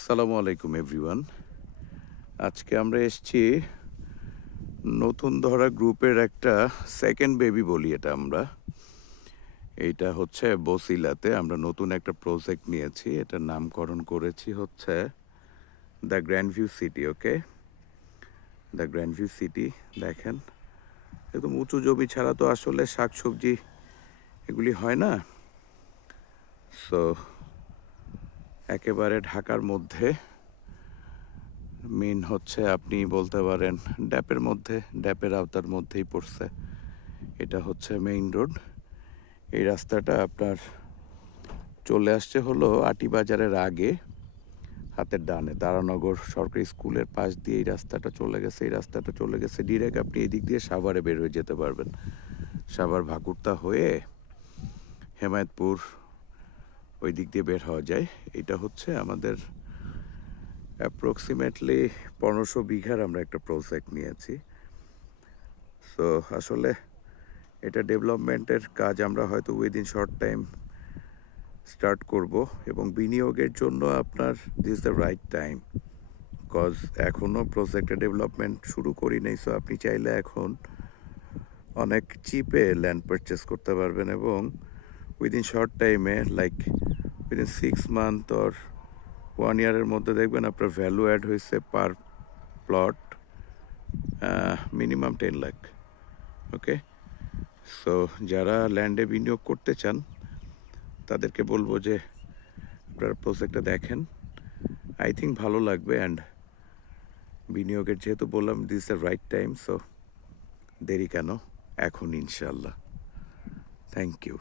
আসসালামু আলাইকুম এভরিওয়ান। আজকে আমরা এসেছি নতুন ধরা গ্রুপের একটা সেকেন্ড বেবি বলি এটা আমরা। এইটা হচ্ছে বসিলাতে আমরা নতুন একটা প্রজেক্ট নিয়েছি। এটার নামকরণ করেছি হচ্ছে the grand view city. Okay, the grand view city. দেখেন, একদম উঁচু জমি ছাড়া তো আসলে শাকসবজি এগুলি হয় না। সো একেবারে ঢাকার মধ্যে, মেন হচ্ছে আপনি বলতে পারেন ড্যাপের মধ্যে, ড্যাপের আওতার মধ্যেই পড়ছে। এটা হচ্ছে মেইন রোড। এই রাস্তাটা আপনার চলে আসছে হলো আটি বাজারের আগে, হাতের ডানে তারানগর সরকারি স্কুলের পাশ দিয়ে এই রাস্তাটা চলে গেছে। এই রাস্তাটা চলে গেছে ডিরেক্ট, আপনি এই দিক দিয়ে সাভারে বের হয়ে যেতে পারবেন। সাভার ভাকুরতা হয়ে হেমায়তপুর ওই দিক দিয়ে বের হওয়া যায়। এটা হচ্ছে আমাদের অ্যাপ্রক্সিমেটলি 1500 বিঘার আমরা একটা প্রজেক্ট নিয়েছি। সো আসলে এটা ডেভেলপমেন্টের কাজ আমরা হয়তো উইদিন শর্ট টাইম স্টার্ট করব, এবং বিনিয়োগের জন্য আপনার this the right time, cause এখনও প্রজেক্টের ডেভেলপমেন্ট শুরু করি নাই। সো আপনি চাইলে এখন অনেক চিপে ল্যান্ড পারচেস করতে পারবেন, এবং উইদিন শর্ট টাইমে লাইক উইদিন 6 মান্থ অর 1 ইয়ারের মধ্যে দেখবেন আপনার ভ্যালু অ্যাড হয়েছে পার প্লট মিনিমাম 10 লাখ। ওকে, সো যারা ল্যান্ডে বিনিয়োগ করতে চান তাদেরকে বলবো যে আপনারা প্রজেক্টটা দেখেন। আই থিঙ্ক ভালো লাগবে। অ্যান্ড বিনিয়োগের যেহেতু বললাম this the right time, so দেরি কেন, এখন ইনশাল্লাহ। Thank you.